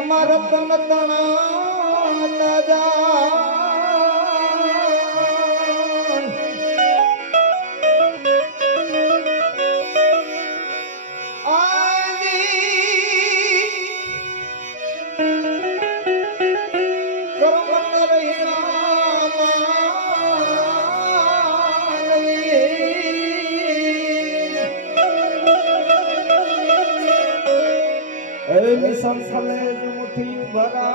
એમાં રતન તણા જા સંસલે મુઠી ભરા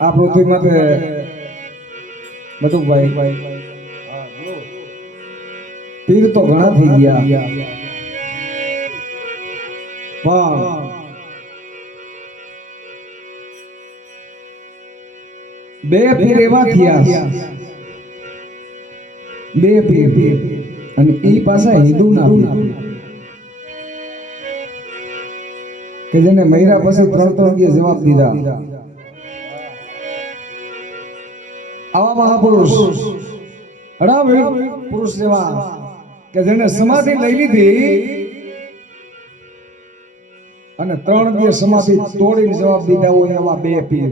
આ પૃથ્વી માટે બધું ભાઈ તીર તો ઘણા થઈ ગયા પણ બે પીર એવા થયા બે પીર અને એ પાછા હિન્દુ ના કે જેને મહિરા પછી 3-3 દિવસ જવાબ દીધા આવા મહાપુરુષ અડા પુરુષ જેવા કે જેને સમાધિ લઈ લીધી અને 3 દિવસ સમાધિ તોડીને જવાબ દીધા હોય એવા બે પીર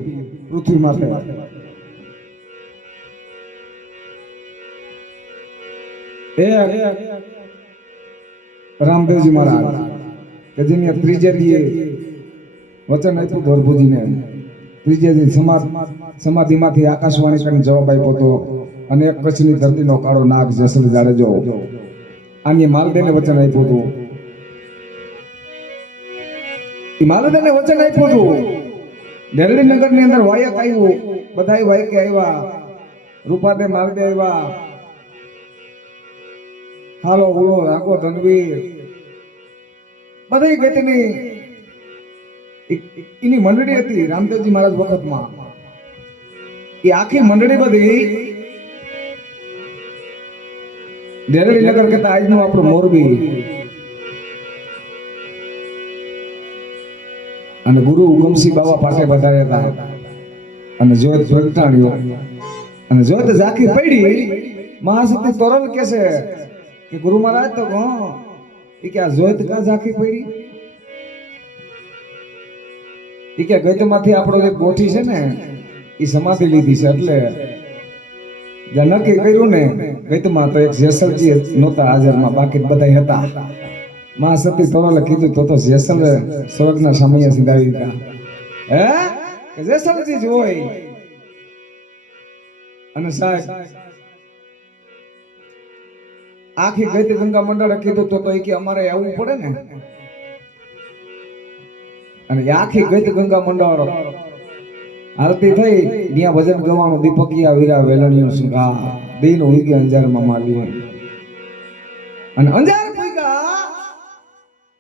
પૃથ્વી માટે રામદેવજી મહારાજ કે જેની ત્રીજે દીએ વચન આપ્યું ધોરભુજીને ત્રીજે દી સમાધિમાંથી આકાશવાણી કરીને જવાબ આપ્યો હતો અને એક કચ્છની ધરતીનો કાળો નાગ જેસલ જાડેજો આની માલદેને વચન આપ્યું હતું માલદેને વચન આપ્યું હતું દેરડી નગર ની અંદર વાયક આવ્યું બધા વાયકે આવ્યા રૂપાદે માલદે આવ્યા હાલો બોલો રાખો ધનવીર બધી ગતિની એની મંડળી હતી રામદેવજી મહારાજ વખતમાં એ આખી મંડળી બધી દેરડી નગર કહેતા આજનું આપણું મોરબી અને ગુરુ ઉગમસિંહ બાબા પાસે વધાર્યા હતા અને જોત પ્રગટાડ્યો અને જોત ઝાંખી પડી મહાશક્તિ તોરલ કે છે કે ગુરુ મહારાજ તો એ કે આ જોત કા ઝાંખી પડી એ કે ગઈતમાંથી આપણો જે ગોઠી છે ને એ સમાધિ લીધી છે એટલે જ્યાં નક્કી કર્યું ને ગઈતમાં તો એક જેસલજી નહોતા હાજરમાં બાકી બધા હતા મહાશક્તિ તોરલે કીધું તો જેસલ સ્વર્ગના સામૈયા સીધાવી દીધા હે કે જેસલજી જ હોય અને સાહેબ આખી ગઈત ગંગા મંડળે કીધું તો એ કે અમારે આવવું પડે ને અને આખી ગઈત ગંગા મંડળ આરતી થઈ ત્યાં ભજન ગવાનું દીપકિયા વીરા વેલણીઓ સુગા દીન ઉગી અંજારમાં માલી અને અંજાર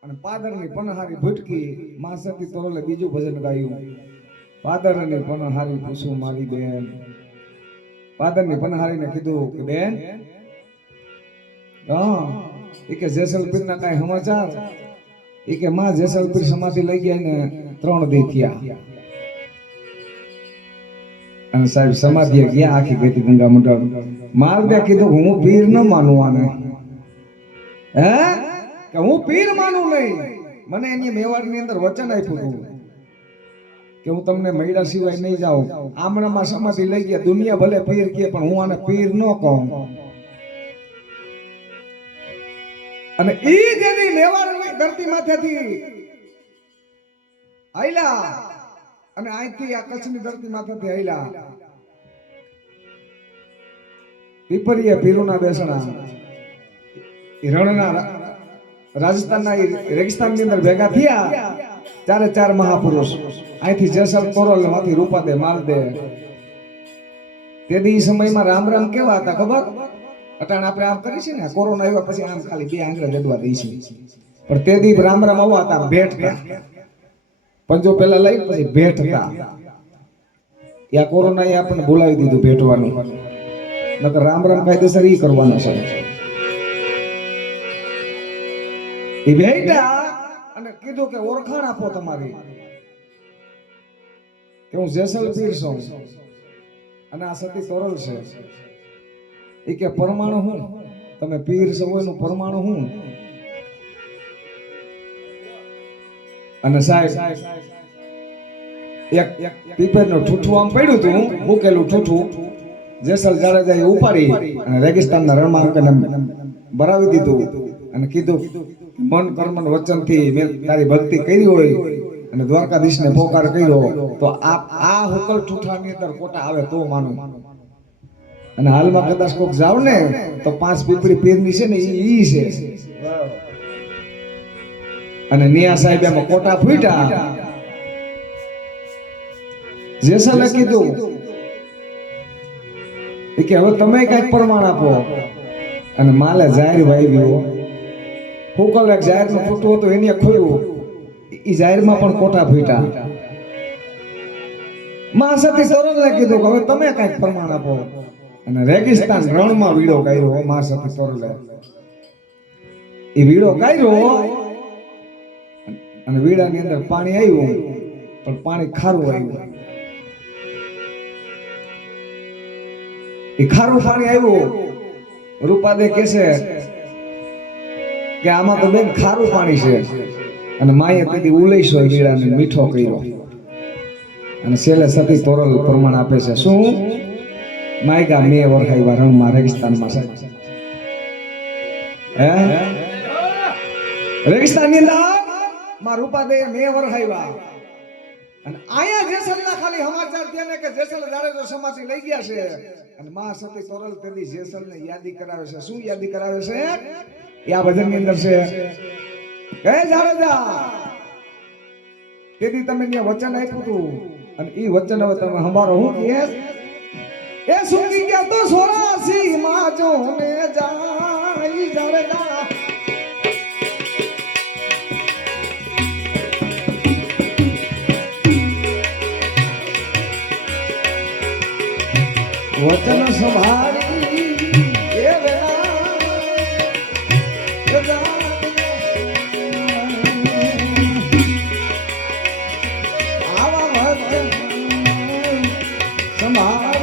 અને પાદરની પનહારી ભટકી મહાશક્તિ તોરલે બીજું ભજન ગાયું પાદરની પનહારી પૂછું મારી બેન પાદરની પનહારીને કીધું કે બેન એ કે જેસલપીર ના કઈ સમાચાર એ કે માં જેસલપીર સમાધિ લઈ ગયા ને 3 દી થયા અને સાહેબ સમાધિ ગયા આખી ગઈ ગંગા મંડળ માલદે કીધું હું પીર ન માનું આને હે કે હું પીર માનું નહીં મને એની મેવાડની અંદર વચન આપ્યું હતું કે હું તમને મૈડા સિવાય નહીં જાઉં આમણામાં સમાધિ લઈ ગયા દુનિયા ભલે પીર કહે પણ હું આને પીર ન કહું અને ઈ જેની મેવાડની ધરતી માથેથી આયલા અને અહીંથી આ કચ્છની ધરતી માથેથી આયલા પીપરીએ પીરુના બેસણા રણના રાજસ્થાનના રેગિસ્તાનની અંદર ભેગા થયા 4 મહાપુરુષ અહીંથી જેસલ તોરલ માંથી રૂપાદે માલદે તે દી સમયમાં રામ રામ કેવા હતા ખબર અટાણ આપણે આમ કરી છે ને કોરોના આવ્યા પછી આમ ખાલી 2 આંગળા જડવા દઈ છે પણ તે દી રામ રામ આવા હતા ભેટ પંજો પેલા લઈ પછી ભેટ હતા યા કોરોના એ આપણને બોલાવી દીધું ભેટવાનું નકર રામ રામ કાયદેસર ઈ કરવાનો છે એ બેટા અને કીધું કે ઓળખાણ આપો તમારી કે હું જેસલ પીર છું અને આ સતી તોરલ છે. એ કે પરમાણુ હું તમે પીર છો એનું પરમાણુ હું. અને સાહેબ એક પીપળનું ઠૂઠું આમ પડ્યું હતું, મૂકેલું ઠૂઠું જેસલ જાડેજાએ ઉપાડી અને રેગિસ્તાનના રણમાં અંકને ભરાવી દીધું અને કીધું મન કર્મ વચનથી મેં તારી ભક્તિ કરી હોય અને દ્વારકાધીશને પોકાર કર્યો તો આ હુકલ ઠૂઠાની અંદર કોટા આવે તો માનું. અને હાલમાં કદાચ કોક જાવ ને તો 5 પીપળી પીરની છે ને ઈ છે. અને નિયા સાહેબ એમાં કોટા ફૂટ્યા. જેસલે કીધું કે હવે તમે કઈક પ્રમાણ આપો. અને માલે જાહેર વાવ્યો હુકલ એક જાહેર નું ફૂટું હતું એને ખોયું. ઈ જાહેરમાં પણ કોટા ફૂટ્યા. મહાસતી તોરલને કીધું કે હવે તમે કઈક પ્રમાણ આપો. અને રેગિસ્તાન રણમાં વીડો કાઢ્યો મહાસતી તોરલે. એ વીડો કાઢ્યો અને વીડાની અંદર પાણી આવ્યું પણ પાણી ખારું આવ્યું. એ ખારું પાણી આવ્યું. રૂપાદે કહેશે કે આમાં તો બેન ખારું પાણી છે. અને માએ તેથી ઉલૈસો વીડાને મીઠો કર્યો. અને છેલ્લે સતી તોરલ પ્રમાણ આપે છે શું? માયગા મેં વરખાવ્યા રણમાં રેગિસ્તાનમાં છે. હે રેગિસ્તાનની અંદર માં રૂપાદે મેં વરખાવ્યા. અને આયા જેસલના ખાલી સમાચાર થયા ને કે જેસલ જાડેજો સમાધિ લઈ ગયા છે. અને મહાસતી તોરલ તેદી જેસલને યાદી કરાવે છે. શું યાદી કરાવે છે? એ આ ભજનની અંદર છે કે જાડેજા તેદી તમે ત્યાં વચન આપ્યું હતું અને ઈ વચન હવે તમે સંભાળો. હું કે એ સુની ગયા તો 84 માં જો ને જાય જાડેજા. વચન સંભાળી એ આવા વચન સંભાળી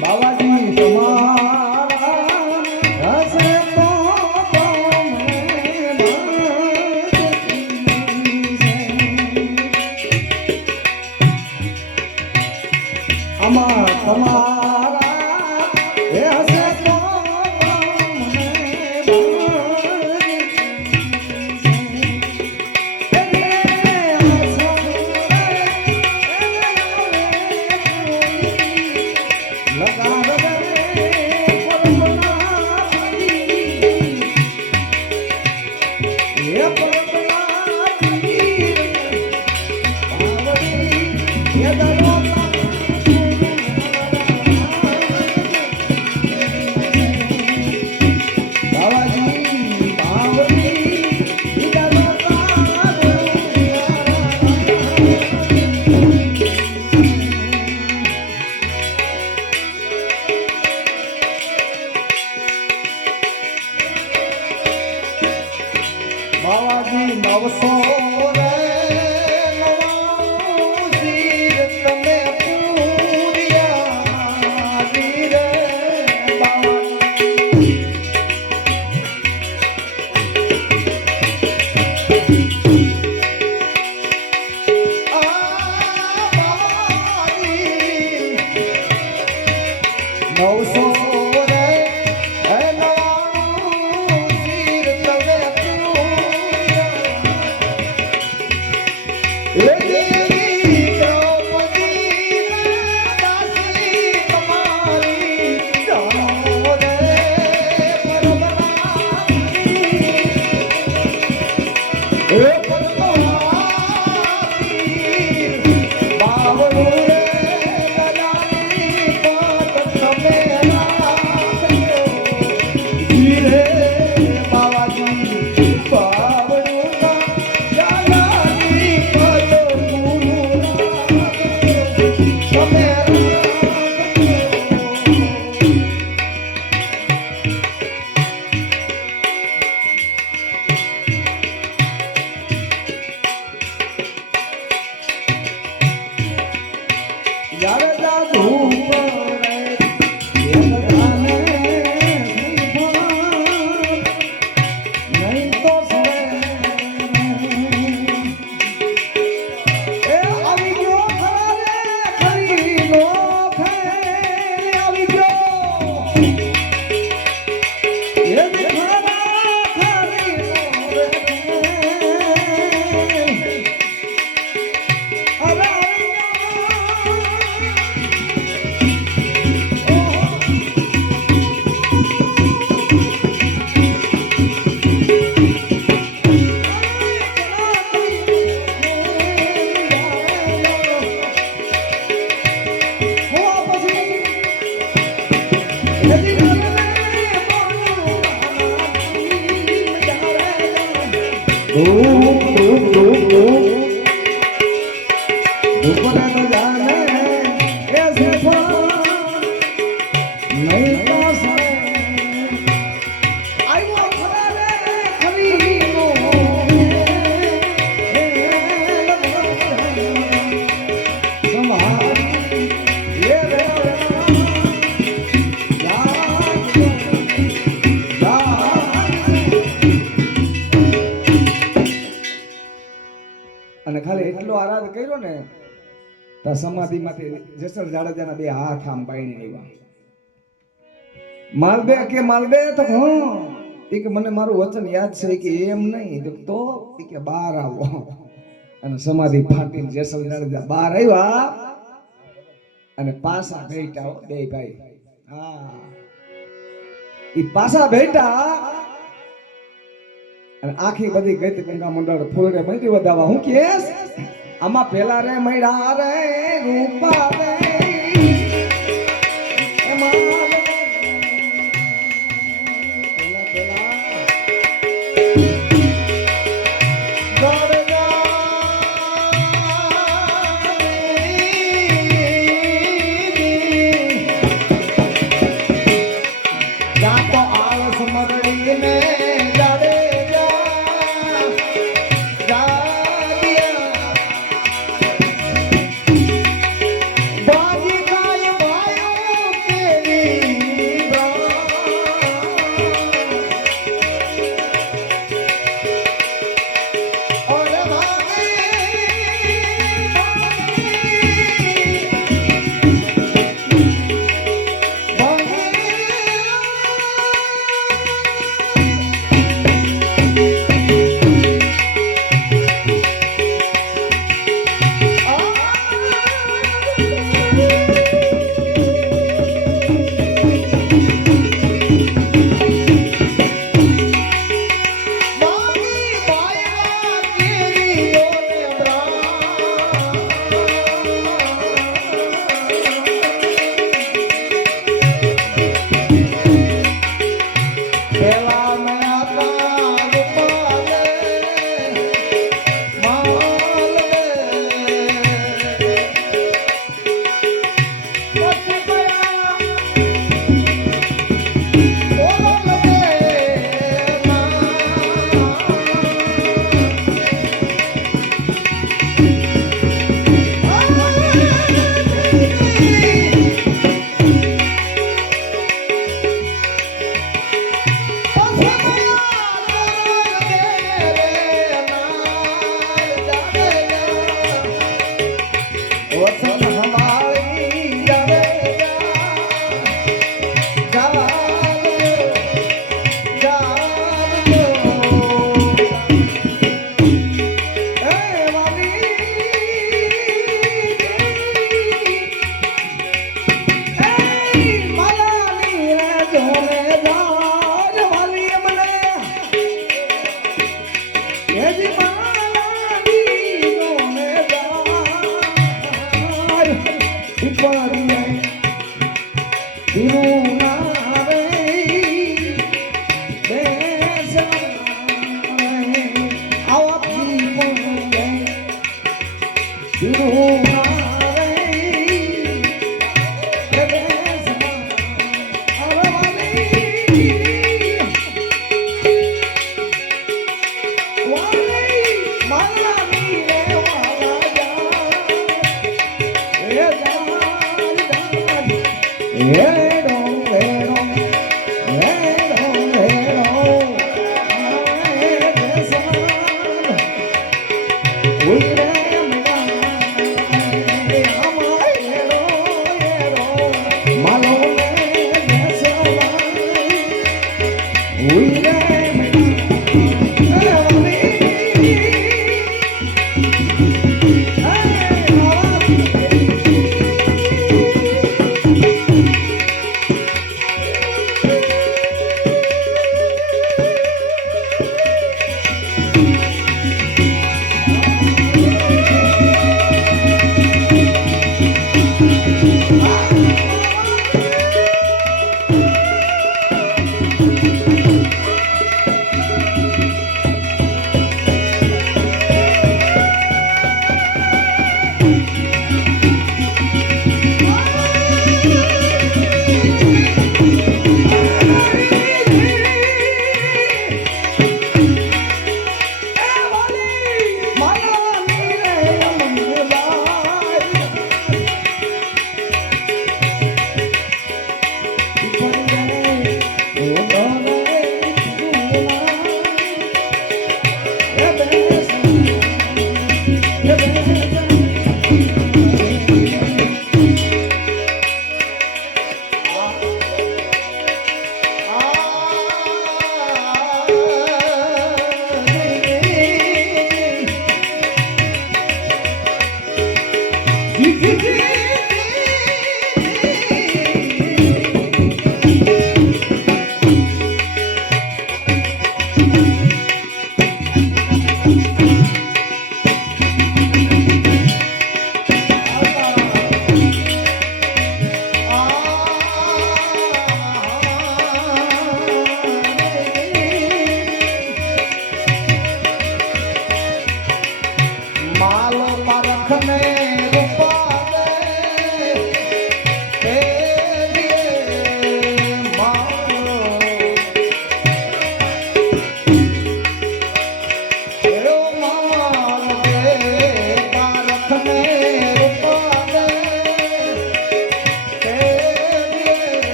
બાવાજી તમારા હસે તો અમાર તમારા હસે તો લગા ઉપર તો જાને એસે ફોન નહીં પાસે આયો ખરે ખરીનો સમારી એ રે અને ખાલી એટલો આરાધ કર્યો ને તો સમાધિમાંથી જેસલ જાડેજાના બે હાથ આમ પાણી આવ્યા. માલદે કે માલદે તો એ કે મને મારું વચન યાદ છે કે એમ નહીં તો એ કે બહાર આવો. અને સમાધિ ફાટીને જેસલ જાડેજા બહાર આવ્યા અને પાછા બેઠા બે ભાઈ. હા ઈ પાછા બેઠા અને આખી બધી ગઈ ગંગા મંડળ ફૂલને બધી વધાવા. હું કેસ આમાં પેલા રે મૈડા રે રૂપા રે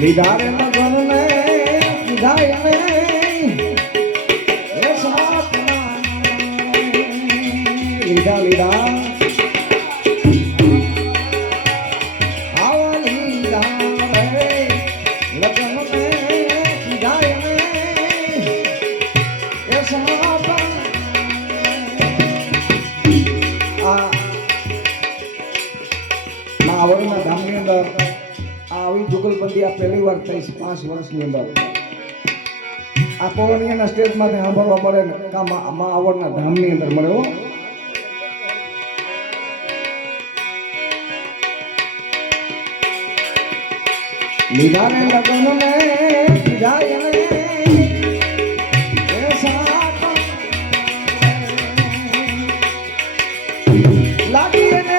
લીધા રે મગન ને લીધા ને લીધા લીધા આવા લીધા રે લગન ને લીધા ને એ સમાપન આ માવરના ધામની અંદર આવી જુગલબંધી આ પહેલી વાર થઈ 5 વર્ષની અંદર આ પવનિયાના સ્ટેજમાંથી સાંભળવા મળે ને કા મા આવડના ધામની અંદર મળે હો લીધા ને લગન ને જાય ને લાગી ને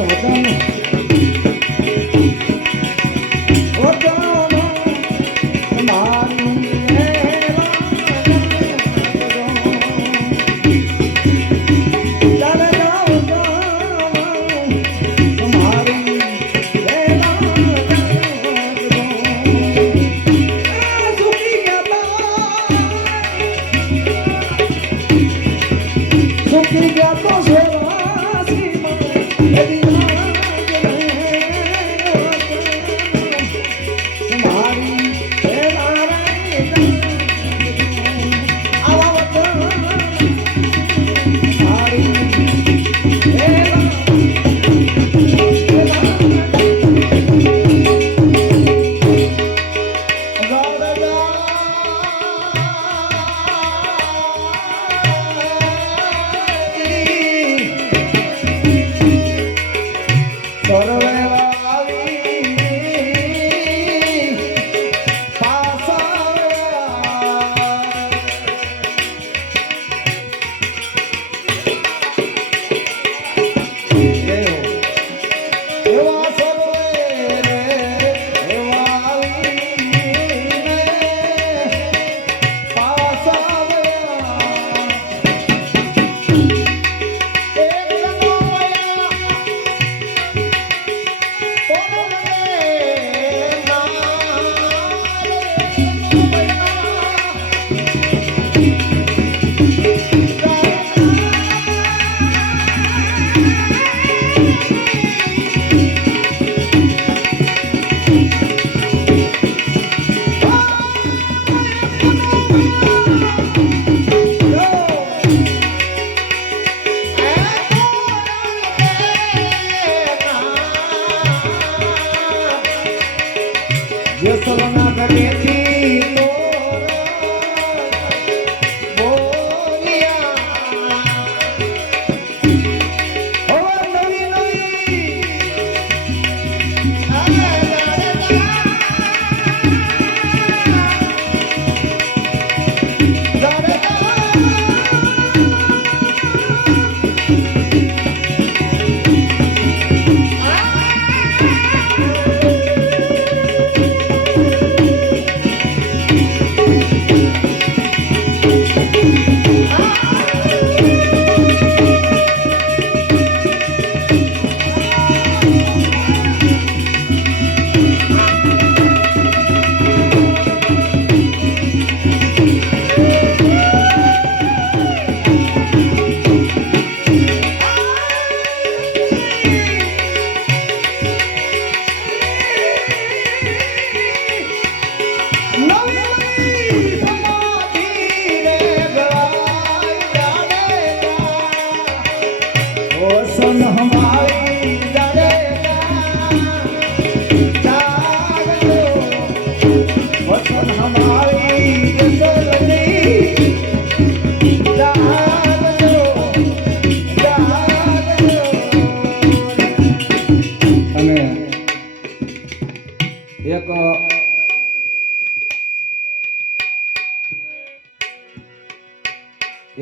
વચન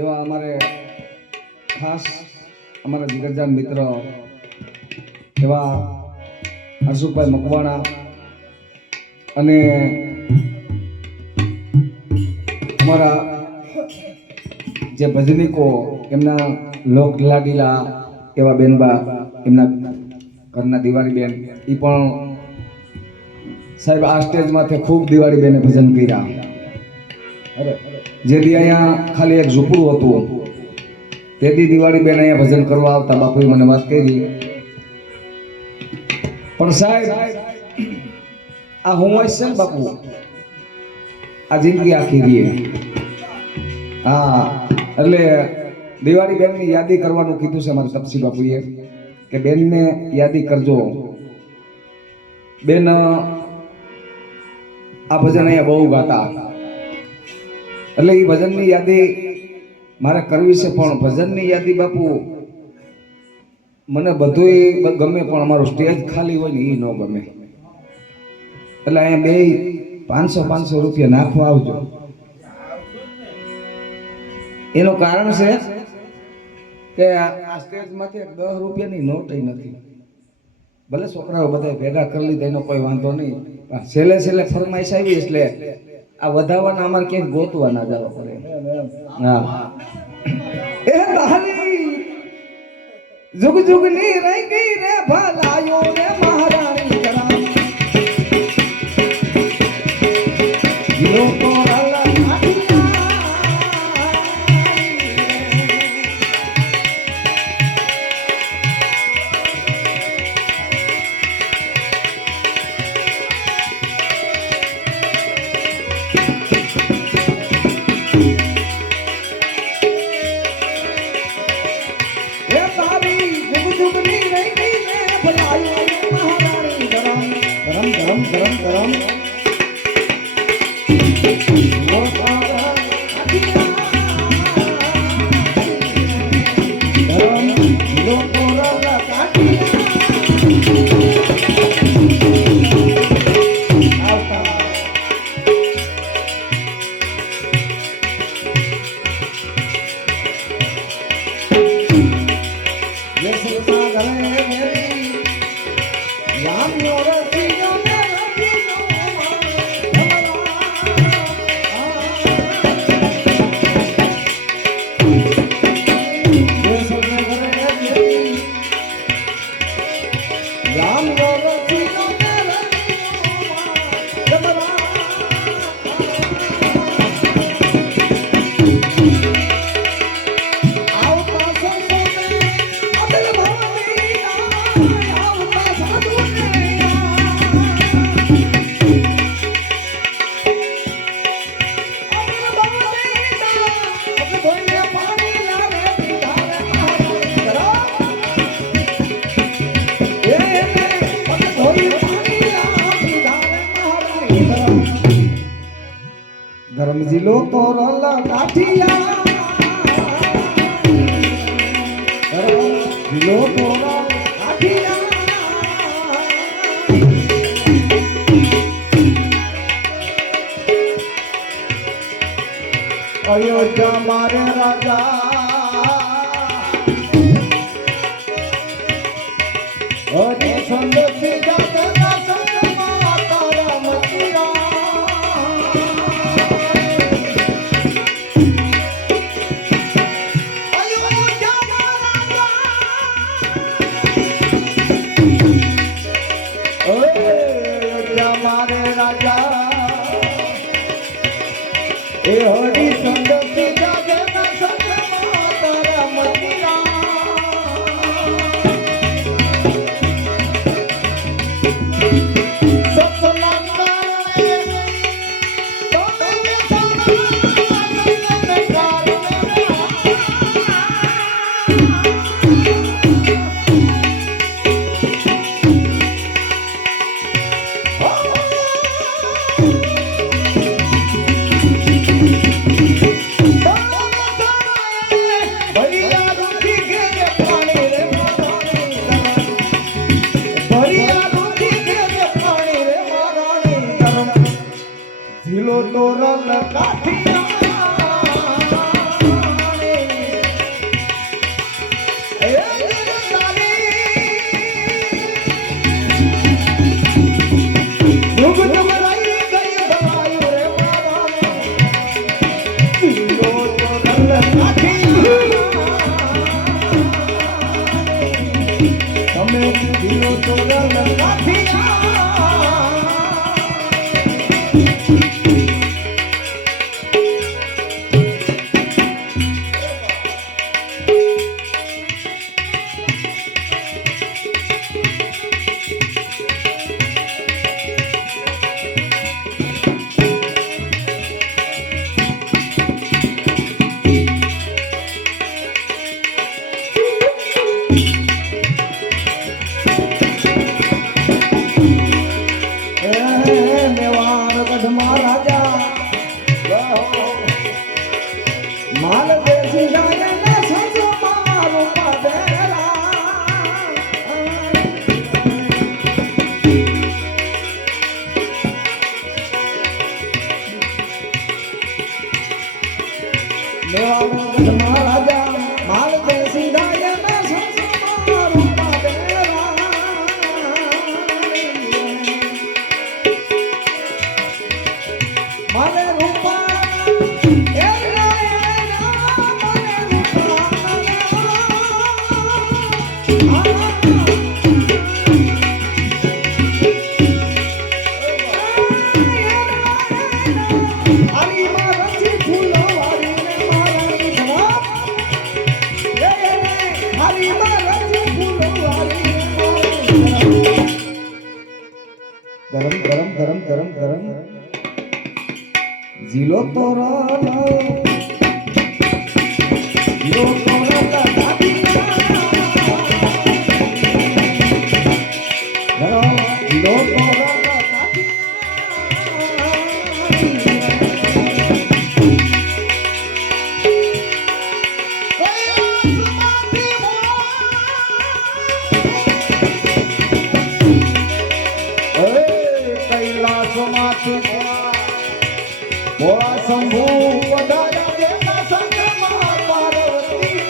એવા અમારે ખાસ અમારા જીગરજાન મિત્ર એવા હર્ષુભાઈ મકવાણા અને અમારા જે ભજનીકો એમના લોક લાડીલા એવા બેનબા એમના ઘરના દિવાળી બેન એ પણ સાહેબ આ સ્ટેજમાંથી ખૂબ દિવાળી બેને ભજન કર્યા. જે દી અહીંયા ખાલી એક ઝૂંપડું હતું તે દી દિવાળી બેન અહીંયા ભજન કરવા આવતા. બાપુએ મને વાત કરી પણ સાહેબ આ હું છે ને બાપુ આ જિંદગી આખી રહી. હા એટલે દિવાળી બેનની યાદી કરવાનું કીધું છે મારા તપસી બાપુએ કે બેનને યાદી કરજો. બેન આ ભજન અહીંયા બહુ ગાતા એટલે એ ભજનની યાદી મારે કરવી છે. પણ ભજનની યાદી બાપુ મને બધુંય ગમે પણ અમારું સ્ટેજ ખાલી હોય ને એ ન ગમે. એટલે અહીંયા બે 500 રૂપિયા નાખવા આવજો. એનું કારણ છે કે આ સ્ટેજમાંથી 10 રૂપિયાની નોટ નથી. ભલે છોકરાઓ બધા ભેગા કરી લીધા એનો કોઈ વાંધો નહીં, પણ છેલ્લે ફરમાઈશ આવી એટલે આ વધારવાના અમારે ક્યાંક ગોતવા ના જવા પડે. હા એ બહાલી જુગ જુગની રહી ગઈ રે ભલાયો રે મહારાણી કરા લોકો રામ્યો રસિયો ને રસિયો ધર્મ જિલ્લો તો રલ કાઠિયા જિલ્લો તો રલ કાઠિયા અયોધ્યા મારે રાજા હરિ સંદેશી જાતે ના સંગમાં તારા મતિરા મારે રાજા એ હરી સંગતિ જાગે ના સંગમાં તારા મતિરા સપના કારણે તમે ઝીલો તોરલ તમે ઝીલો તોરલ કાઠિયા માલ દેશી જાય ને સંજો મારું પદેરા મેવાડો ગઢ મહારાજા માલ દેશી જાય ને સંજો મારું પદેરા માલે રૂપા गरम गरम गरम गरम गरम जिलो तोरा जिलो तोरा जिलो तोरा बोला शंभू पधारा देना संग पार्वती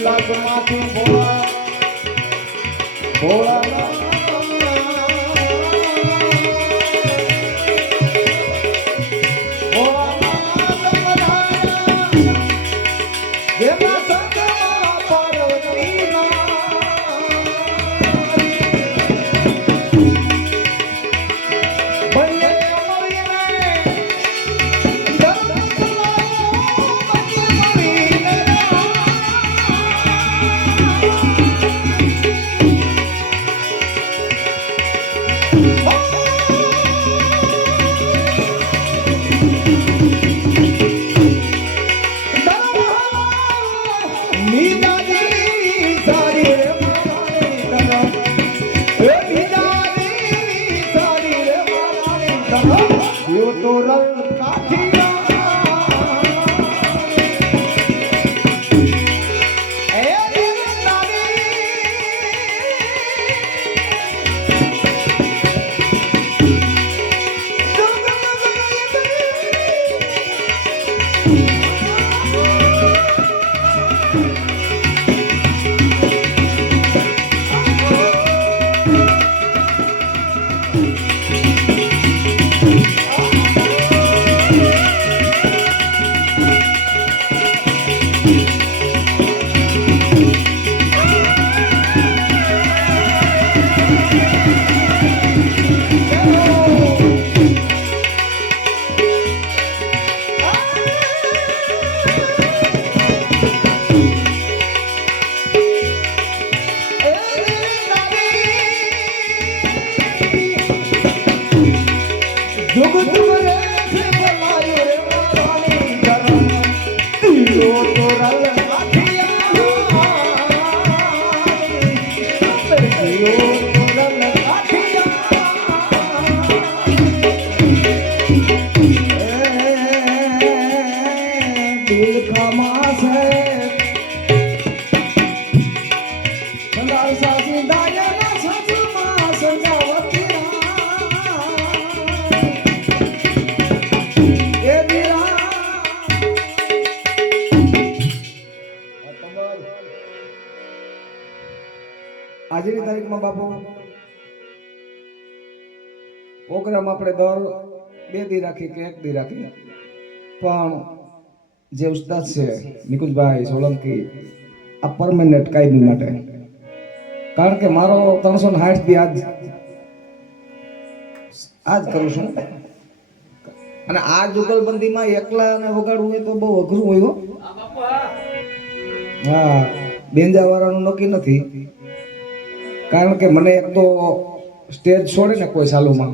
કૈલાસમાંથી ભોળા ભોળા આજની તારીખમાં બાપુ પ્રોગ્રામ આપણે દર 2 દી રાખી કે 1 દી રાખી, પણ જે ઉસ્તાદ છે નિકુંજભાઈ સોલંકી આ પરમેનન્ટ કાયમી માટે, કારણ કે મારો 360 દી આજ કરું છું, અને આ જુગલબંધીમાં એકલા ને વગાડવું હોય તો બહુ અઘરું હોય. હા, બેંજા વાળાનું નક્કી નથી, કારણ કે મને એક તો સ્ટેજ છોડે ને કોઈ ચાલુમાં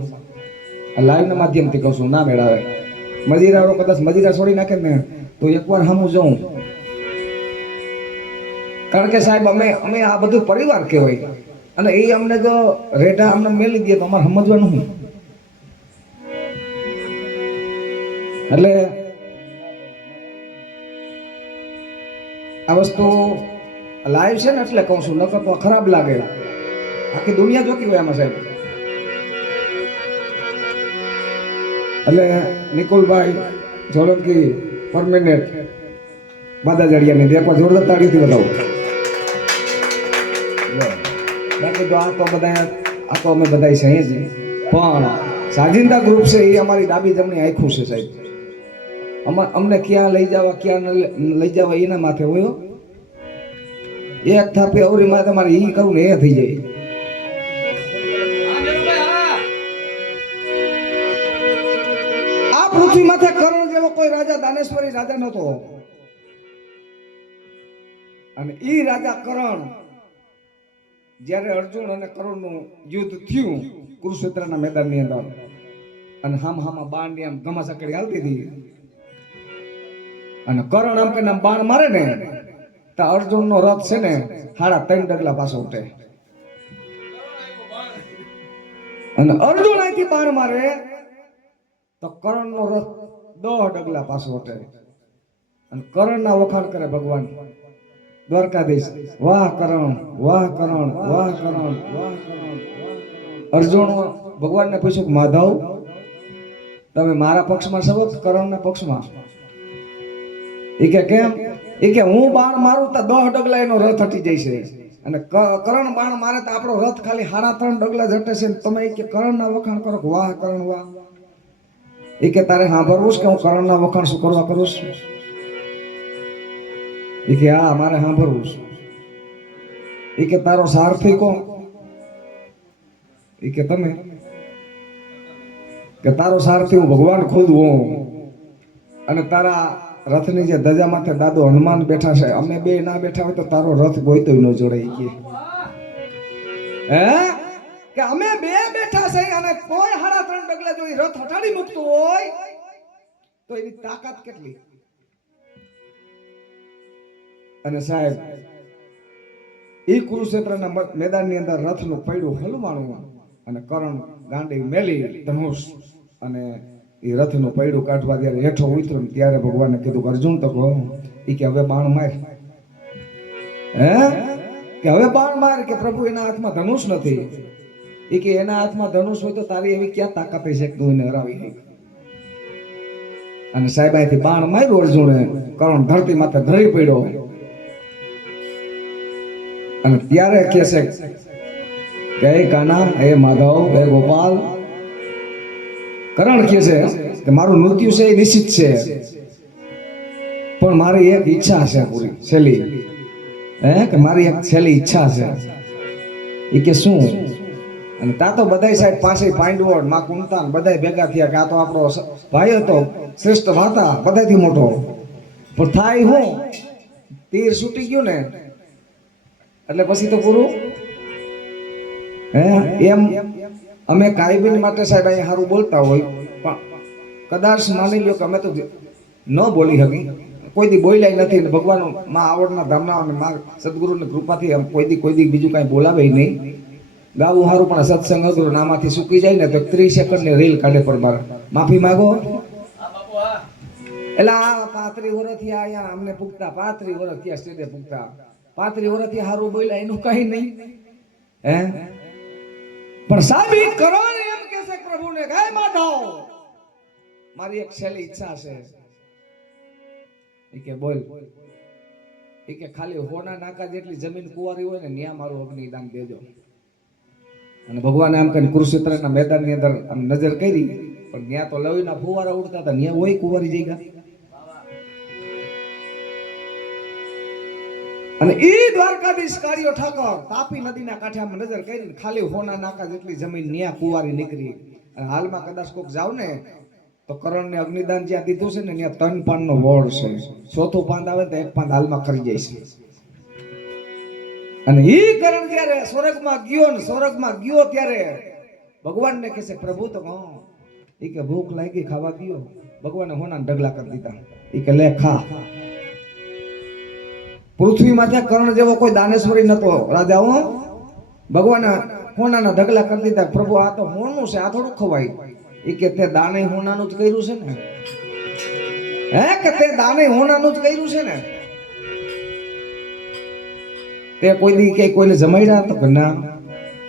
લાઈવના માધ્યમથી કહું છું, ના મેળાવે. મજીરાઓ કદાચ મજીરા છોડી નાખે ને તો એકવાર સામું જાઉં, કારણ કે સાહેબ અમે આ બધું પરિવાર કહેવાય, અને એ અમને જો રેઢા અમને મેલી દે તો અમારે સમજવાનું શું. એટલે આ વસ્તુ લાઈવ છે ને એટલે કહું છું, નકર તો ખરાબ લાગે. આખી દુનિયા જોતી હોય આમાં સાહેબ. એટલે નિકુલભાઈ સોલંકી પરમેનન્ટ બાદાજડિયાની દેખવા જોરદાર તાળીથી બતાવો. બાકી તો આ તો અમે બધા છે જ, પણ સાજિંદા ગ્રુપ છે એ અમારી ડાબી જમણી આખું છે સાહેબ. અમને ક્યાં લઈ જવા ક્યાં લઈ જવા એના માથે હોય. એક થાપી અવરી માં તમારે ઈ કરવું ને એ થઈ જાય. આ પૃથ્વી માથે કરણ જેવો કોઈ રાજા દાનેશ્વરી રાજા નતો, અને ઈ રાજા કરણ જ્યારે અર્જુન અને કરુણનું યુદ્ધ થયું કુરુક્ષેત્રના મેદાનની અંદર, અને હામાં બાણની આમ ઘમાસકડી હાલતી હતી, અને કરણ આમ કે બાણ મારે ને તો અર્જુનનો રથ છે ને 3.5 ડગલા પાછો ઉઠે, અને અર્જુન અહીંથી બાણ મારે તો કરણનો રથ 10 ડગલા પાછો ઉઠે, અને કરણના વખાણ કરે ભગવાન દ્વારકાધીશ. વાહ કરણ, વાહ કરણ, વાહ કરણ, વાહ કરણ. અર્જુન ભગવાનને પૂછ્યું, માધવ તમે મારા પક્ષમાં છો કે કરણના પક્ષમાં? એ કે કેમ? એ કે હું બાણ મારું તો 10 ડગલા એનો રથ હટી જાય છે, અને કરણ બાણ મારે તો આપણો રથ ખાલી 3.5 ડગલા જ હટે છે. તમે કે કરણના વખાણ કરો, વાહ કરણ વાહ. એ કે તારે સાંભળવું છે કે હું કરણના વખાણ શું કરવા કરું છું? એ કે હા મારે સાંભળવું છે. એ કે તારો સારથી કોણ? એ કે તમે. કે તારો સારથી હું ભગવાન ખુદ હું, અને તારા રથની જે ધજા માથે દાદો હનુમાન બેઠા છે, અમે બે ના બેઠા હોય તો તારો રથ ગોઈતોય ન જોડે. કે હે કે અમે બે બેઠા છે અને કોઈ 3.5 ડગલા જો રથ હટાડી મૂકતું હોય તો એની તાકાત કેટલી? અને સાહેબ ઈ કુરુક્ષેત્રના મેદાનની અંદર રથનું પૈડું હલવાણું, અને કરણ ગાંડી મેલી ધનુષ, અને એ રથનું પૈડું કાઢવા જ્યારે હેઠો ઉતર્યો ત્યારે ભગવાને કીધું અર્જુન તો કહો. એ કે હવે બાણ માર. હે કે હવે બાણ માર. કે પ્રભુ એના હાથમાં ધનુષ નથી. એ કે એના હાથમાં ધનુષ હોય તો તારી એવી ક્યાં તાકાત છે કે તું એને હરાવી નહીં? અને સાહેબ અહીંથી બાણ માર્યું અર્જુને, કરણ ધરતી માથે ધરી પડ્યો. અને ત્યારે કહે છે કે હે કાના, હે માધવ, હે ગોપાલ. કરણ કહે છે કે મારું મૃત્યુ છે એ નિશ્ચિત છે, પણ મારી એક ઈચ્છા છે પૂરી છેલ્લી. કે મારી એક છેલ્લી ઈચ્છા છે. એ કે શું? અને તા તો બધાય સાહેબ પાસે પાંડવો માં કુંતા બધાય ભેગા થયા કે આ તો આપણો ભાઈ હતો, શ્રેષ્ઠ વાતા, બધાથી મોટો. પણ થાય હું, તીર છૂટી ગયું ને એટલે પછી તો પૂરું. એમ અમે કાયબીન માટે સાહેબ અહીંયા સારું બોલતા હોય, પણ કદાચ માની લ્યો કે અમે તો ન બોલી શકી, કોઈ દી બોલ્યા નથી. ને ભગવાન માં આવડના ધામના અને માં સદગુરુની કૃપાથી કોઈ દી બીજું કાંઈ બોલાવે નહીં. ગાવું સારું, પણ સત્સંગ અઘરું, નામાંથી સુકી જાય ને તો 30 સેકન્ડની રીલ કાઢે. પણ માફી માંગો એટલે આ 35 વર્ષથી અહીંયા અમને પૂગતા, 35 વર્ષ થયા સ્ટેજે પૂગતા, 35 વર્ષથી સારું બોલ્યા એનું કઈ નહીં. પણ સાબિત કરો ને એમ કે છે પ્રભુને, હે માધવ મારી એક છેલ્લી ઈચ્છા છે. એ કે બોલ. એ કે ખાલી હોના નાકા જેટલી જમીન કુંવારી હોય ને ત્યાં મારું અગ્નિદાન દેજો. અને ભગવાને આમ કરીને કુરુક્ષેત્રના મેદાનની અંદર આમ નજર કરી, પણ ત્યાં તો લવીના ફુવારા ઉડતા હતા, ત્યાં હોય કુંવારી જગ્યા. અને ઈ દ્વારકાધીશ કાર્યો ઠાકર તાપી નદીના કાંઠે આમ નજર કરીને ખાલી હોના નાકા જેટલી જમીન ન્યા કુંવારી નીકળી. અને હાલમાં કદાચ કોક જાવ ને તો કરણને અગ્નિદાન જ્યાં દીધું છે ને ત્યાં 3 પાનનો વોળ છે. 4થું પાન આવે તો 1 પાન હાલમાં ખરી જાય છે. અને ઈ કરણ જ્યારે સ્વર્ગમાં ગયો ત્યારે ભગવાનને કહે છે પ્રભુ તો કહો. એ કે ભૂખ લાગી, ખાવા દયો. ભગવાને હોના ઢગલા કરી દીધા. એ કે લે ખા. પૃથ્વીમાં ત્યાં કરણ જેવો કોઈ દાનેશ્વરી નતો રાજાઓ. ભગવાને હોનાના ઢગલા કરી દીધા. પ્રભુ આ તો હોનું છે, આ થોડું ખવાય. એ કે તે દાને હોનાનું જ કર્યું છે ને? કે તે દાને હોનાનું જ કર્યું છે ને? તે કોઈ દી કે કોઈને જમાડ્યા તો કે ના.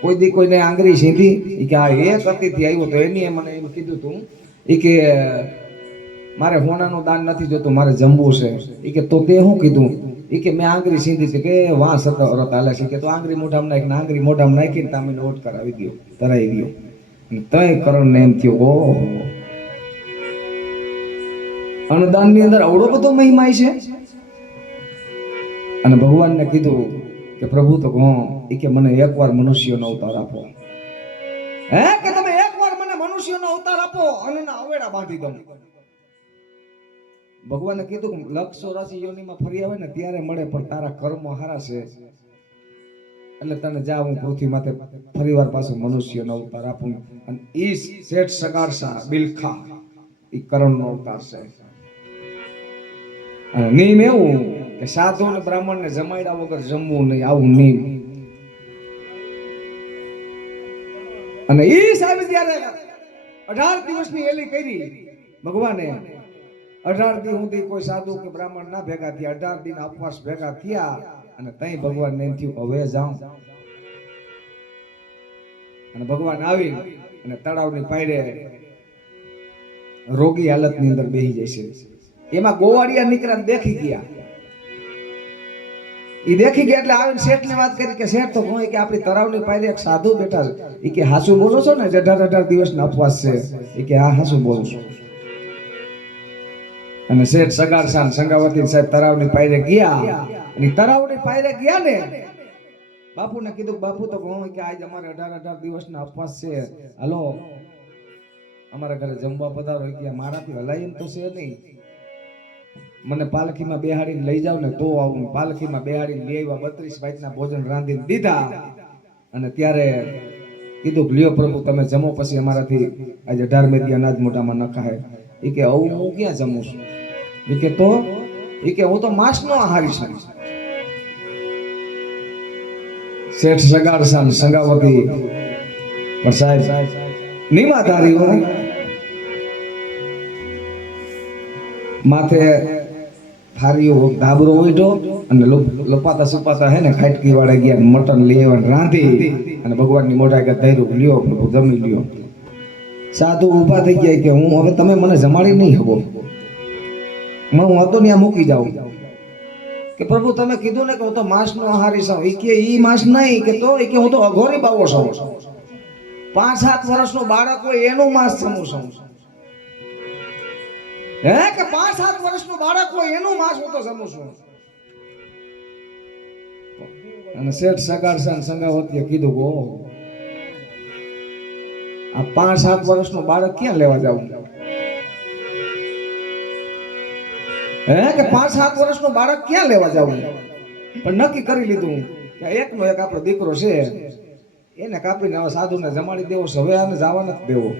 કોઈ દી કોઈને આંગળી સીધી? એ કે આ એક અતિથિ આવ્યો તો એની મને એમ કીધું તું, એ કે મારે હોનાનું દાન નથી જોતું, મારે જમવું છે. એ કે તો તે શું કીધું? એ કે મેં આંગળી સીધી છે. કે વાં સતરત હાલે છે. કે તો આંગળી મોઢામાં નાખીને આંગળી મોઢામાં નાખીને તમે ઓટ કરાવી દો, તરાઈ દો. અને તય કરણને એમ થયું ઓહો, અનુદાનની અંદર આવડો બધો મહિમા છે. અને ભગવાનને કીધું કે પ્રભુ તો કહો. એ કે મને એકવાર મનુષ્યનો અવતાર આપો. કે તમે એકવાર મને મનુષ્યનો અવતાર આપો અને અવેડા બાંધી દઉં. ભગવાને કીધું કે 184 યોનિમાં ફરી આવે ને ત્યારે મળે, પણ તારા કર્મો હારા છે એટલે તને જા હું પૃથ્વી માથે ફરીવાર પાછો મનુષ્યનો અવતાર આપું. અને ઈ શેઠ સગારસા બિલખા ઈ કરણનો અવતાર છે. અને નિયમ એવું કે સાધુ અને બ્રાહ્મણને જમાડ્યા વગર જમવું નહીં, આવું નિયમ. અને ઈ સાહેબ ત્યારે 18 દિવસની એલી કરી ભગવાને. 18 દી સુધી કોઈ સાધુ કે બ્રાહ્મણ ના ભેગા થયા. 18 દિન ઉપવાસ ભેગા થયા. અને તઈ ભગવાનને એમ થયું હવે જાઉં. અને ભગવાન આવી અને તળાવની પાયરે રોગી હાલતની અંદર બેસી જાય છે. એમાં ગોવાળિયા નીકળ્યા દેખી ગયા. ઈ દેખી ગયા એટલે આવીને શેઠને વાત કરી કે શેઠ તો કહે કે આપણી તરાવની પાયરે એક સાધુ બેઠા છે. ઈ કે હાસુ બોલો છો ને 18 દિવસનો ઉપવાસ છે? ઈ કે હા હાસુ બોલું છું. અને શેઠ સગાડસાન સંગાવતી સાહેબ તરાવની પાયરે ગયા અને તરાવની પાયરે ગયા ને બાપુને કીધું બાપુ તો કહું કે આજ અમારે 18 દિવસના ઉપવાસ છે, હાલો અમારા ઘરે જમવા પધારો. કે મારાથી હલાય એમ તો છે નહીં, મને પાલખીમાં બેહાડીને લઈ જાવ ને તો આવું. પાલખીમાં બેહાડીને લઈ આવ્યા, 32 વાતના ભોજન રાંધીને દીધા અને ત્યારે કીધું લ્યો પ્રભુ તમે જમો, પછી અમારાથી આજે 18મે દી અનાજ મોઢામાં ન ખાય. એ કે આવું હું ક્યાં જમું છું? એ કે તો હું તો માંસનો આહારી છું. શેઠ સગાડસાન સંગાવતી પણ સાહેબ નિમાધારીઓ માથે થારીઓ ધાબરો ઉઠો અને લપાતા સુપાતા હે ને ખાટકી વાળા ગયા મટન લેવા રાંધી અને ભગવાનની મોઢા કે ધૈર્ય લ્યો પ્રભુ જમી લ્યો. સાધુ ઊભા થઈ ગયા કે હું હવે તમે મને જમાડી નહીં શકો, હું હતો ત્યાં મૂકી જાઉં. કે પ્રભુ તમે કીધું ને કે હું તો માંસનો આહારી છું. ઈ કે ઈ માંસ નહીં કે તો ઈ કે હું તો અઘોરી બાવો છું. 5-7 વર્ષનું બાળક હોય એનું માંસ જમું છું. હે કે 5-7 વર્ષનું બાળક હોય એનું માંસ હું તો જમું છું. અને શેઠ સગાડસાન સંગાવતીએ કીધું ગો આ 5-7 વર્ષનું બાળક ક્યાં લેવા જાવું? હે કે 5-7 વર્ષનું બાળક ક્યાં લેવા જાવું? પણ નક્કી કરી લીધું કે એકનો એક આપણો દીકરો છે, એને કાપીને હવે સાધુને જમાડી દેવો છે, હવે આને જવા નથી દેવો.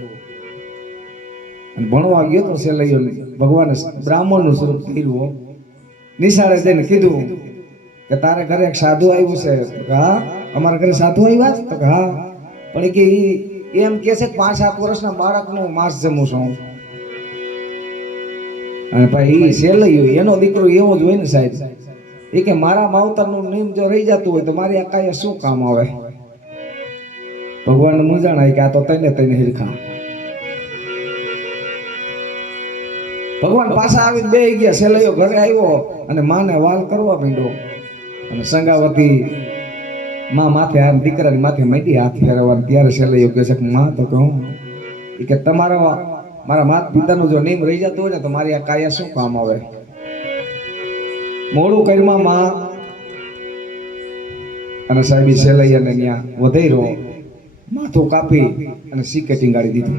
અને ભણવા ગયો તો સેલૈયો ભગવાને બ્રાહ્મણનું સ્વરૂપ કર્યું. નિશાળે જઈને કીધું કે તારે ઘરે એક સાધુ આવ્યું છે? હા અમારા ઘરે સાધુ આવ્યા છે? તો હા. પણ કે એમ કે છે 5-7 વર્ષના બાળકનું માંસ જમું છું. અને ભાઈ સેલૈયો એનો દીકરો એવો જ હોય ને સાહેબ. એ કે મારા માવતરનું નિયમ જો રહી જતું હોય તો મારી આ કાંઈ શું કામ આવે? ભગવાન મૂંઝાણ કે આ તો તને હિરખા. ભગવાન પાછા આવીને બેહી ગયા. સેલૈયો ઘરે આવ્યો અને માને વાલ કરવા માંડ્યો અને સંગાવતી માં માથે હાથ દીકરાની માથે માંડી હાથ ફેરવવા. ત્યારે સેલૈયો કહે છે કે માં તો કહું કે તમારા મારા માત પિતાનું જો નિયમ રહી જતું હોય ને તો મારી આ કાયા શું કામ આવે? મોડું કર્યું માં અને સાહેબ સેલૈયાને ત્યાં વધેરો માથું કાપી અને સીકે ટીંગાડી દીધું.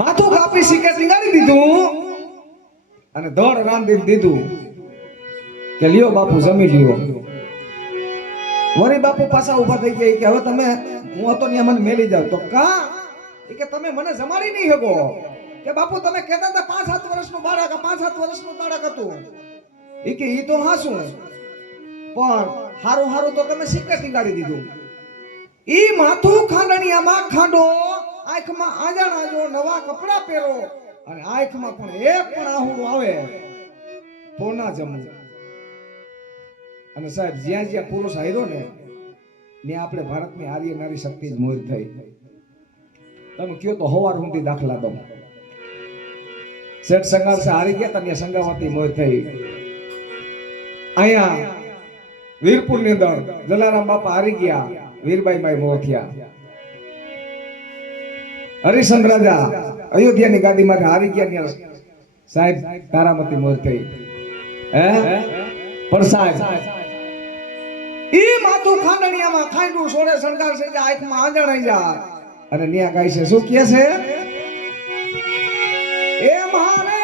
માથું કાપી સીકે ટીંગાડી દીધું અને દોડ રાંધી દીધું કે લ્યો બાપુ જમી લ્યો. વળી બાપુ પાછા ઉભા થઈ ગયા કે હવે તમે હું હતો ત્યાં મને મેલી જાવ. તો કા કે તમે મને જમાડી નહીં શકો. કે બાપુ તમે કહેતા હતા 5-7 વર્ષનું બાળક, 5-7 વર્ષનું બાળક હતું. એ કે ઈ તો હા શું પણ હારું હારું તો તમે સીકે ટીંગાડી દીધું. ઈ માથું ખાંડણિયામાં ખાંડો, આંખમાં આંજણ આજો, નવા કપડા પહેરો અને આંખમાં પણ એક પણ આહુડું આવે તો ના જમવું. અને સાહેબ જ્યાં જ્યાં પુરુષ હાર્યો ને ત્યાં આપણે ભારતની આર્ય નારી શક્તિ જ મોર થઈ. તમે કયો તો હવાર સુધી દાખલા દો. શેઠ સંગારસા હારી ગયા ત્યાં સંગાવતી મોર થઈ. અહીંયા વીરપુર ની અંદર જલારામ બાપા હારી ગયા, વીરબાઈ માઈ મોર થયા. હરિશ્ચંદ્ર રાજા અયોધ્યાની ગાદી માંથી હારી ગયા ત્યાં સાહેબ તારામતી મોર થઈ. હે પણ સાહેબ ઈ માથું ખાંડણિયામાં ખાંડું સોળે શણગાર છે, આંખમાં આંજણ આવી જાય અને ન્યા ગાય છે શું કહે છે? એ મારે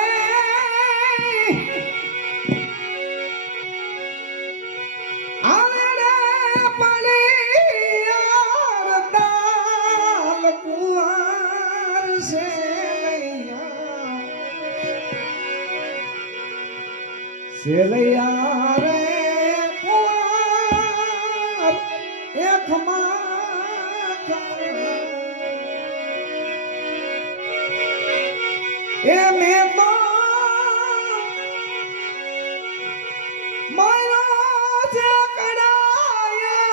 આવેડે પળિયાર દાલ કુંવર છે સેલૈયા રે એ મેં તો મારા જે કડાયા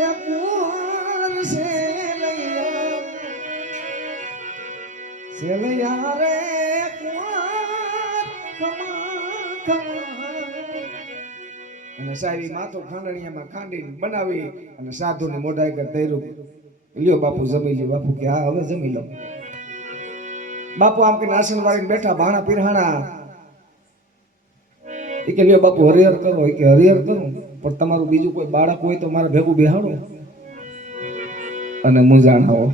એ કુંવર સેલૈયા રે કુંવર ખમા ખમા અને સારી માથું ખાંડણીયામાં ખાંડીને બનાવી અને સાધુને મોઢા આગળ ધર્યું. લ્યો બાપુ જમી લ્યો. બાપુ કે હા હવે જમી લો. બાપુ આમ કે આસન વાળીને બેઠા, ભાણા પીરહાણા. એ કે લ્યો બાપુ હરિહર કરો. એ કે હરિહર કરું, પણ તમારું બીજું કોઈ બાળક હોય તો મારે ભેગું બેહાડો. અને મુંજાણાઓ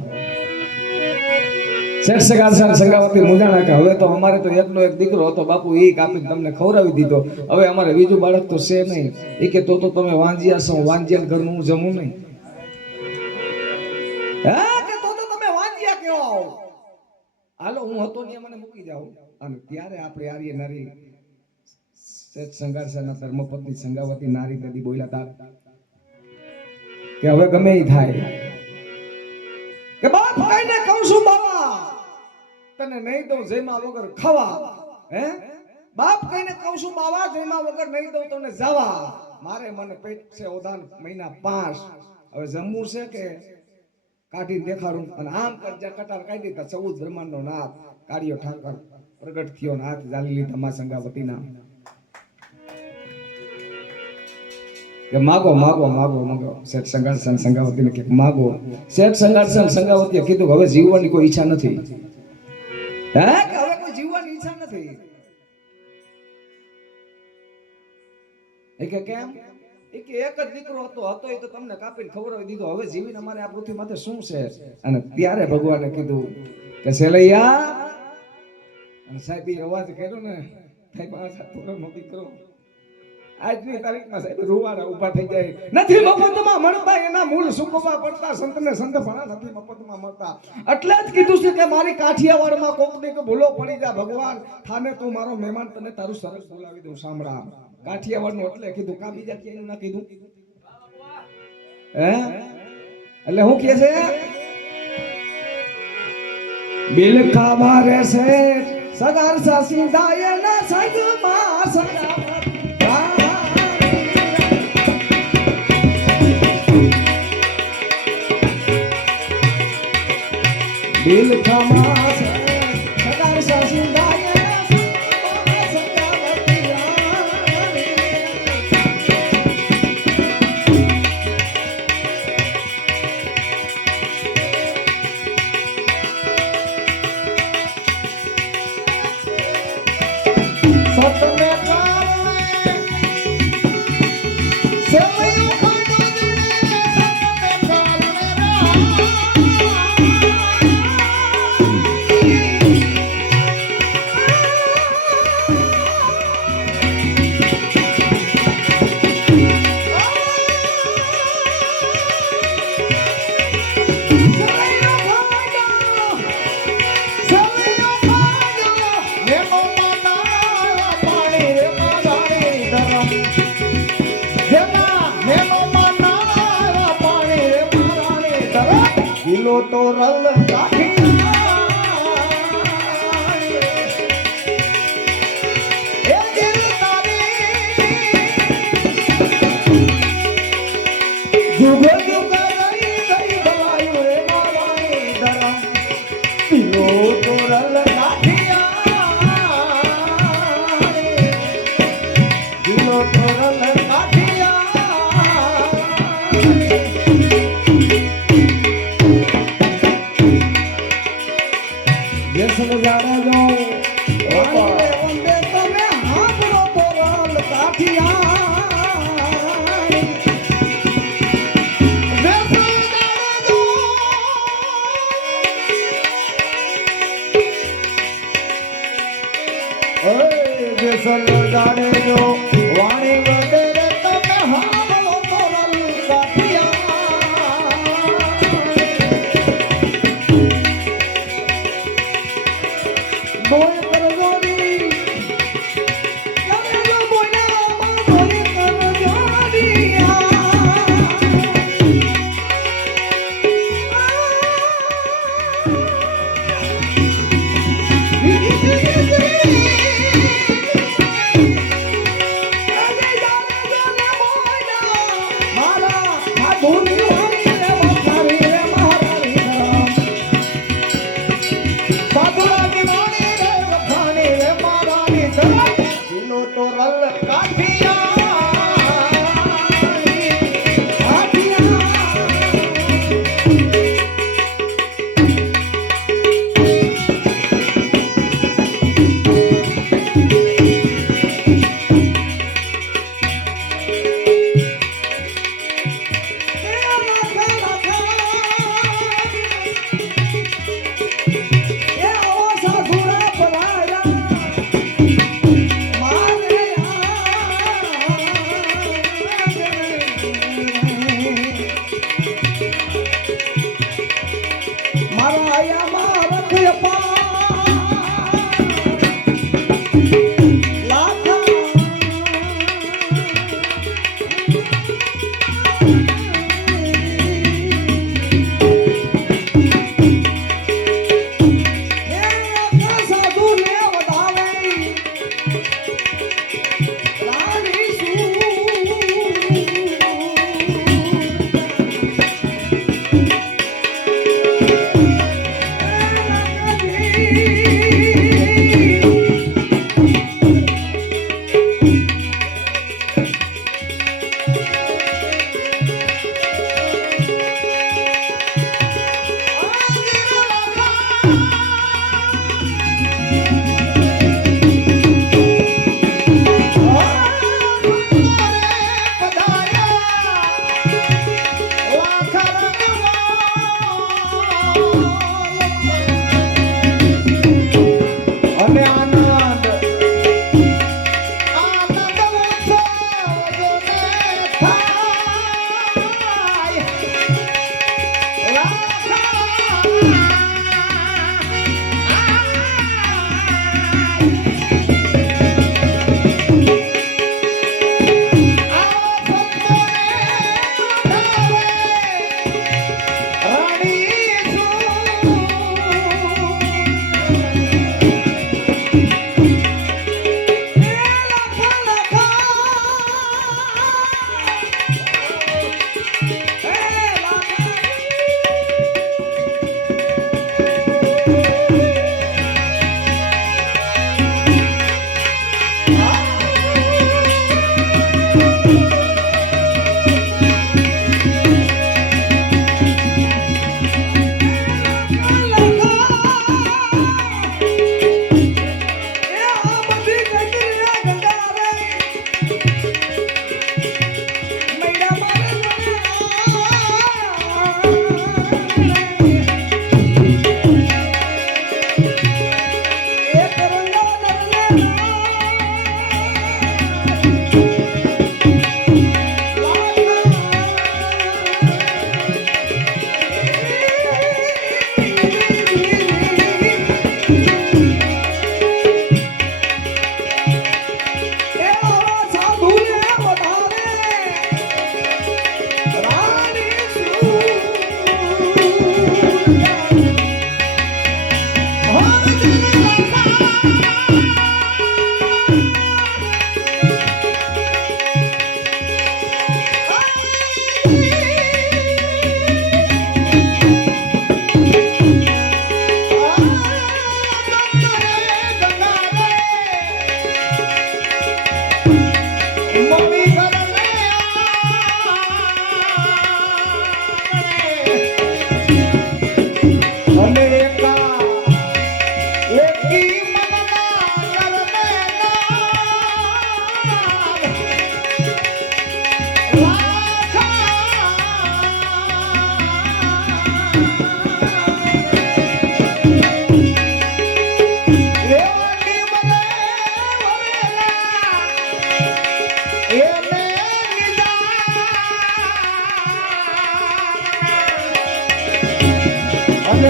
શેઠ સગાસા સંગાવતી મુંજાણા કે હવે તો અમારે તો એકનો એક દીકરો હતો બાપુ, એ કાપી તમને ખવડાવી દીધો, હવે અમારે બીજું બાળક તો છે નહીં. એ કે તો તમે વાંજિયા છો, વાંજિયા ઘરનું હું જમું નહીં. હા કે તો તમે વાંજિયા કેવો? હાલો હું હતો ને મને મૂકી જાઓ. અને ત્યારે આપણે આર્ય નારી શેઠ સંગાસાના ધર્મપત્ની સંગાવતી નારી નદી બોલ્યા હતા કે હવે ગમે ઈ થાય કે બાપ કઈને કહું છું બાપા તને નહીં દઉં જયમાં વગર ખાવા. હે બાપ કઈને કહું છું બાવા જયમાં વગર નહીં દઉં તમને જાવા. મારે મને પેટ છે ઓદાન મહિના 5. હવે જમવું છે કે કાઢી દેખાડું? અને આમ કરજા કટાર કાઢી તો 14 બ્રહ્માંડનો નાથ કાળિયો ઠાકર પ્રગટ થયો ને હાથ જાલી લીધા મા સંગાવતીના કે માગો માગો માગો માગો. શેઠ સંગાસન સંગાવતીને કે માગો. શેઠ સંગાસન સંગાવતીએ કીધું હવે જીવવાની કોઈ ઈચ્છા નથી. હે કે હવે કોઈ જીવવાની ઈચ્છા નથી. એ કે કેમ? એ કે એક જ દીકરો હતો એ તો તમને કાપીને ખવડાવી દીધો, હવે જીવીને અમારે આ પૃથ્વી માથે શું છે? અને ત્યારે ભગવાને કીધું કે સેલૈયા, અને સાહેબ એ અવાજ કર્યો ને સાહેબ આ થોડો દીકરો આજની તારીખમાં સાહેબ રૂવાડા ઊભા થઈ જાય. નથી મફતમાં મળતા એના મૂળ સુકવા પડતા, સંતને સંત ભણા નથી મફતમાં મળતા. એટલે જ કીધું છે કે મારી કાઠિયાવાડમાં કોક દી કે ભૂલો પડી જા ભગવાન થાને તું મારો મહેમાન, તને તારું સરસ બોલાવી દઉં સાંભળા. કાઠિયાવાડનું એટલે કીધું, કા બીજા ક્યાંય ના કીધું? હે એટલે હું કહે છે બિલ ખાવા રહેશે સગાર સાસી દાય ના સગમાં સગા દિલ ખમા સગાર સાસી દાય સતને કારણે સેવયું તો રલ કાઠી એ દિલ તારી જુગ જુગ રહી ગઈ ભાઈ રે મારાની ધરમ. દિલો તો રલ કાઠિયા, દિલો તો રલ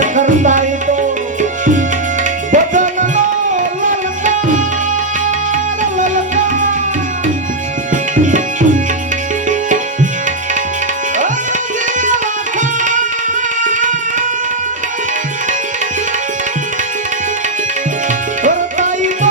કરતા ઈ તો ભજનનો લલકાર લલકાર કરતા ઈ તો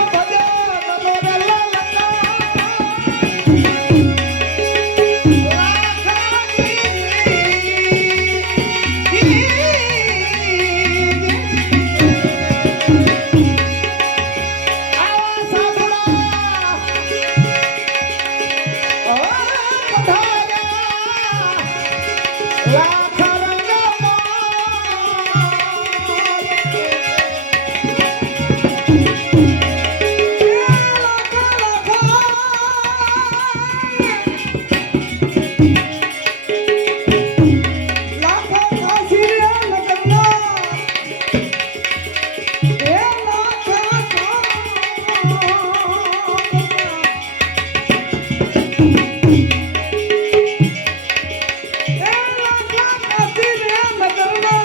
ભજનનો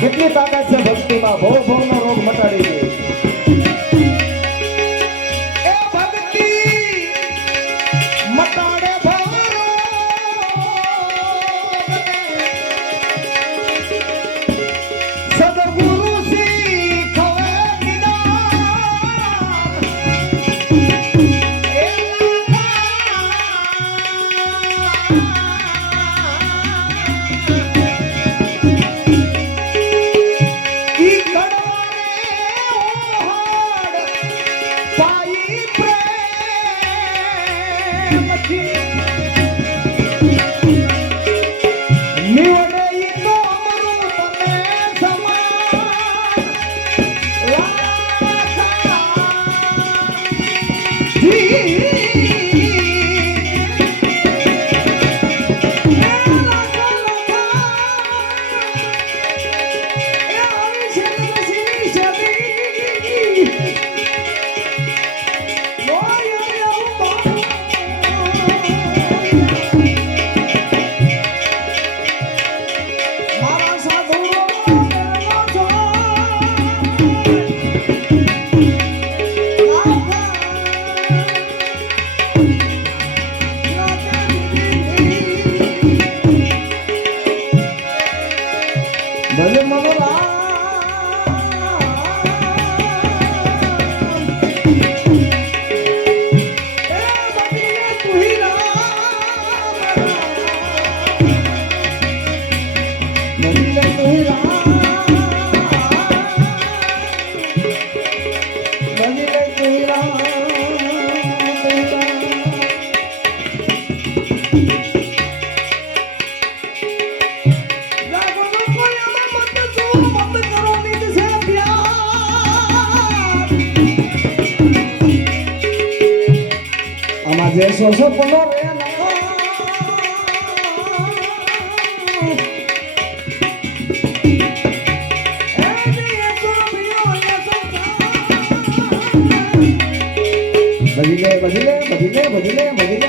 કેટલી તાકાત છે ભક્તિમાં ભવ ભવનો રોગ મટાડી દે એ ભક્તિ મટાડે ભવનો સદગુરુ શીખવે નિદાન એ ભલે મનો જે સોસો પનો રે ના બધી લે બધી લે બધી લે બધી લે બધી લે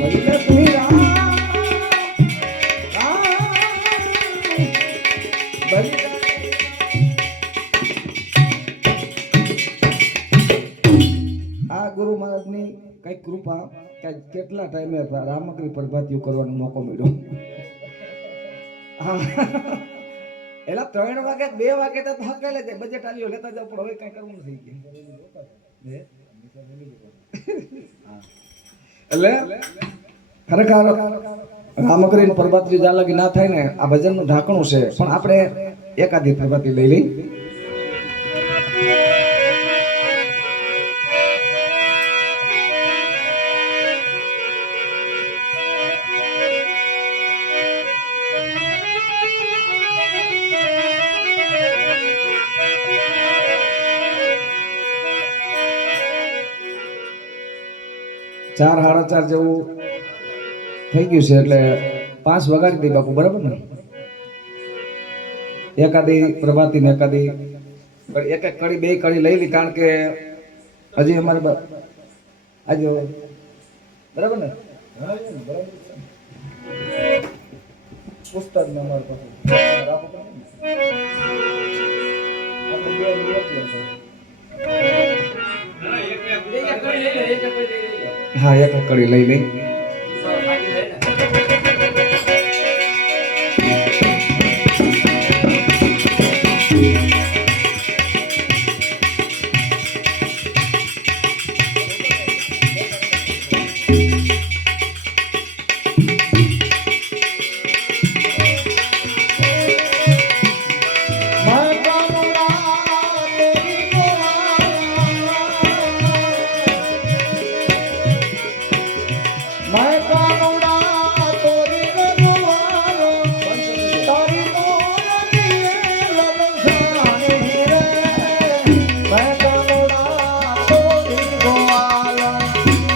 બધી લે તું રામ બધી લે. આ ગુરુ મહારાજની કઈ કૃપા કે કેટલા ટાઈમે રામકરી પ્રભાતીઓ કરવાનો મોકો મળ્યો. હા એલા 3 વાગે 2 વાગે તો હકેલે છે બજેટ આલ્યો લેતા જાવ પણ હવે કઈ કરવું નથી એટલે ખરેખર રામકરી પ્રભાતી જ્યાં લગી ના થાય ને આ ભજનનું ઢાંકણું છે પણ આપણે એકાદી પ્રભાતી લઈ લઈ. ચાર 4:30 જેવું થઈ ગયું છે એટલે 5 વગાડી દઈ બાપુ બરાબર ને. એકાદી પ્રભાતી ને એકાદી એક એક કડી 2 કડી લઈ લી કારણ કે હજી અમારે આજે બરાબર ને પુસ્તક ને અમારે પાસે હા એક કડી લઈ લઈ.